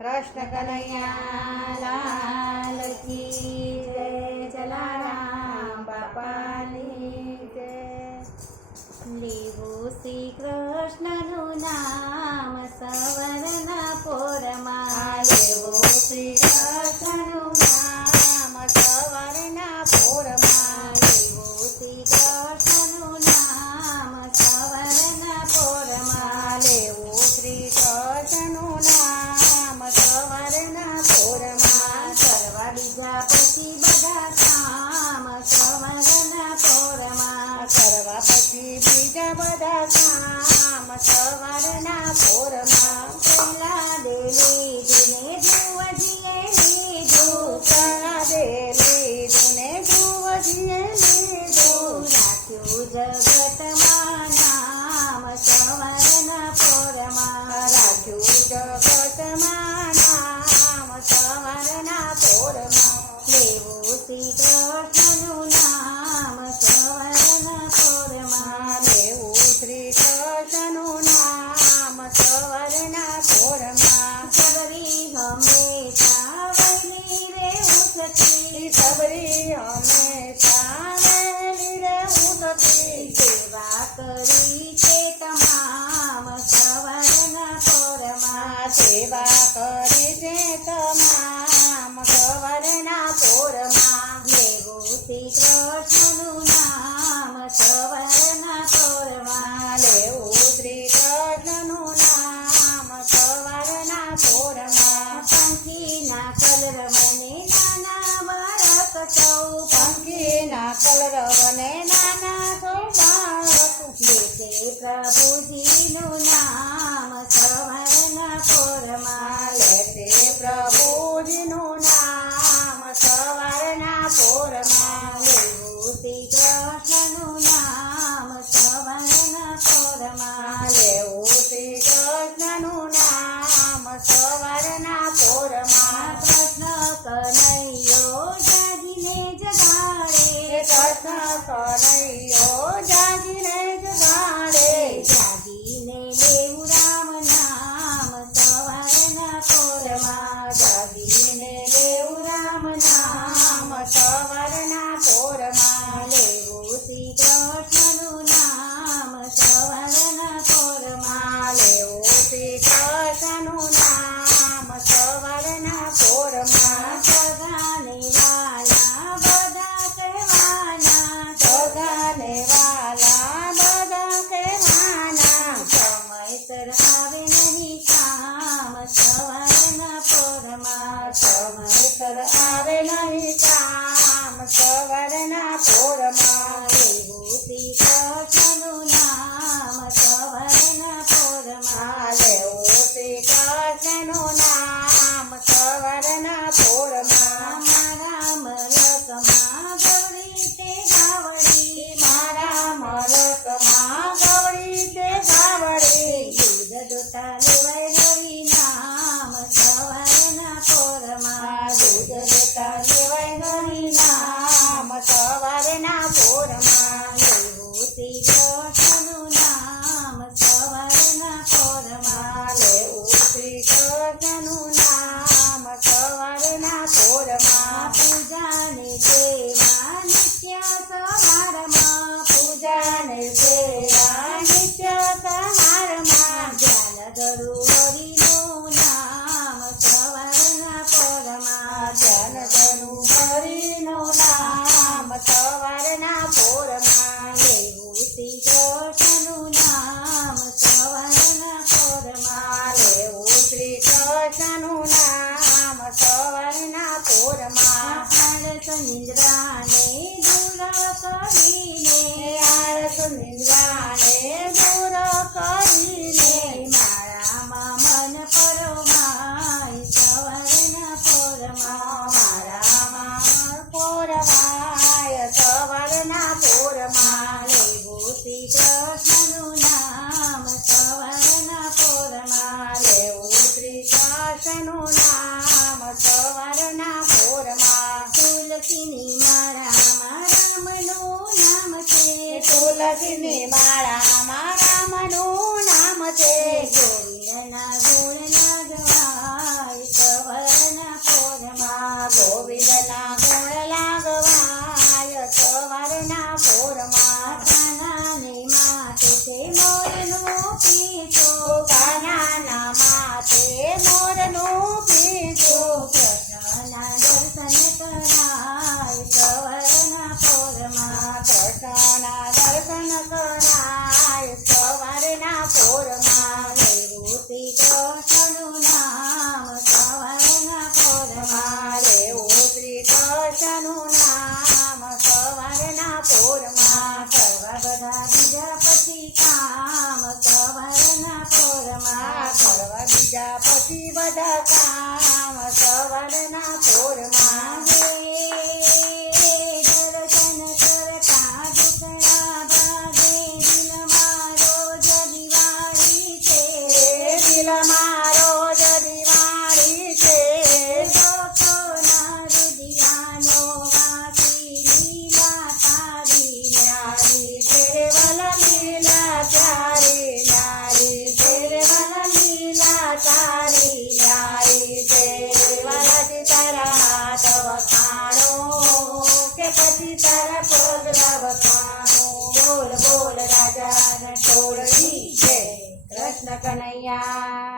કૃષ્ણ કનૈયા લાલ કી જય, જલારામ બાપાની જય. લેવું શ્રી કૃષ્ણનું નામ સવરના પોરમાં, લેવું શ્રી કૃષ્ણનું નામ સવારના પોરમાં, લેવું શ્રી કૃષ્ણનું નામ સવરના પોરમાં, લેવું શ્રી કૃષ્ણનું નામ સવારના પોરમાં, કરવા બીજા પછી બધા કામ સવરના પોરમાં, કરવા પછી બીજા બધા કામ સવારના પોરમાં. પહેલા દેવી દિને ધુવજીએ લીધું, પ્રહલાદે લીધું ને ધ્રુવજીએ લીધું, રાખ્યું જગતમાં નામ સવરના પોરમાં, રાખ્યું જગતમાં નામ સવારના પોરમાં. લેવું શ્રી કૃષ્ણનું નામ સવરના પોરમાં, લેવું શ્રી કૃષ્ણનું નામ સવારના પોરમાં. સબરી હંમેશા વહેલી રે ઉઠતી, સબરી હંમેશા વહેલી રે ઉઠતી, સેવા કરી છે તમામ સવરના પોરમાં, સેવા કરી છે તમામ સવારના પોરમાં. લેવું શ્રી કૃષ્ણનું નામ સવરના પોરમાં, લેવું શ્રી કૃષ્ણનું નામ સવારના પોરમાં. પંખીના કલર મને નાના બાળક સૌ, પંખીના કલરવને નાના સોબાળક, લેશે પ્રભુજીનું નામ સવરના પોરમાં, લેશે પ્રભુજીનું નામ સવારના પોરમાં. લેવું શ્રી કૃષ્ણનું નામ સવરના પોરમાં, લેવું શ્રી કૃષ્ણનું નામ સવારના પોરમાં. કૃષ્ણ કનૈયો જાગીને જગાડે, કૃષ્ણ કનૈયો જાગીને જગાડે, જાગીને લેવું રામ નામ સવારના પોરમાં, જાગીને લેવું રામ નામ સવારના પોરમાં. લેવું શ્રી કૃષ્ણનું નામ સવારના પોરમાં, લેવું શ્રી કૃષ્ણનું નામ સવારના પોરમાં. સગાને વાલા બધા કહેવાના, સગાને વાલા બધા કહેવાના, સમયસર આવે નહીં કામ સવારના પોરમાં, સમયસર આવે નહીં કામ સવારના પોરમાં. લેવું શ્રી કૃષ્ણનું નામ સવારના પોરમાં, લેવું શ્રી કૃષ્ણનું નામ સવારના પોરમાં. મારા મલકમાં ગવડી તે ગાવડી, મારા મલકમાં ગવડી તે ગાવડી, દૂધ દોતા લેવાય હરી નામ સવારના પોરમાં, દૂધ દેતા લેવાય હરી નામ સવારના પોરમાં. લેવું શ્રી કૃષ્ણનું નામ સવારના પોરમાં, લેવું શ્રી કૃષ્ણનું નામ સવારના પોરમાં. પૂજાને સેવા નિત્ય સવારમાં, પૂજાને સેવા નિત્ય સવારમાં, ધ્યાન ધરું હરિનું નામ સવારના પોરમાં, ધ્યાન ધરું હરિનું નામ સવારના પોરમાં. લેવું શ્રી કૃષ્ણનું નામ સવારના પોરમાં, લેવું શ્રી કૃષ્ણનું નામ સવારના પોરમાં. આળસ નિંદ્રાને દૂર કરીને, આળસ નિંદ્રાને દૂર કરીને, મારામાં મન પરોવાય સવારના પોરમાં, મારામાં પોરવાય સવારના પોરમાં. લેવું શ્રી કૃષ્ણનું નામ સવારના પોરમાં, લેવું શ્રી કૃષ્ણનું નામ સવારના પોરમાં. તુલસીની માળામાં રામનું નામ છે, તુલસીની માળામાં રામનું નામ છે. ગોવિંદના ગુણ ના ગવાય કામ સવારના પોરમાં દર્શન કરતા દુખડા ભાગે દિલ મારો જ દિવાળી છે દિલ મારો જ દિવાળી છે લોકોના હૃદયાનો વાસી લીલા તારી ન્યારી ફેરવલ લીલા ચારી ન્યારી ફેરવલ લીલા ચારી ન્યારી ફેરવલ તારા હાથ વખાણો કે પછી તારા પગ વખાણો બોલ બોલ રાજા ને છોડવી છે કૃષ્ણ કનૈયા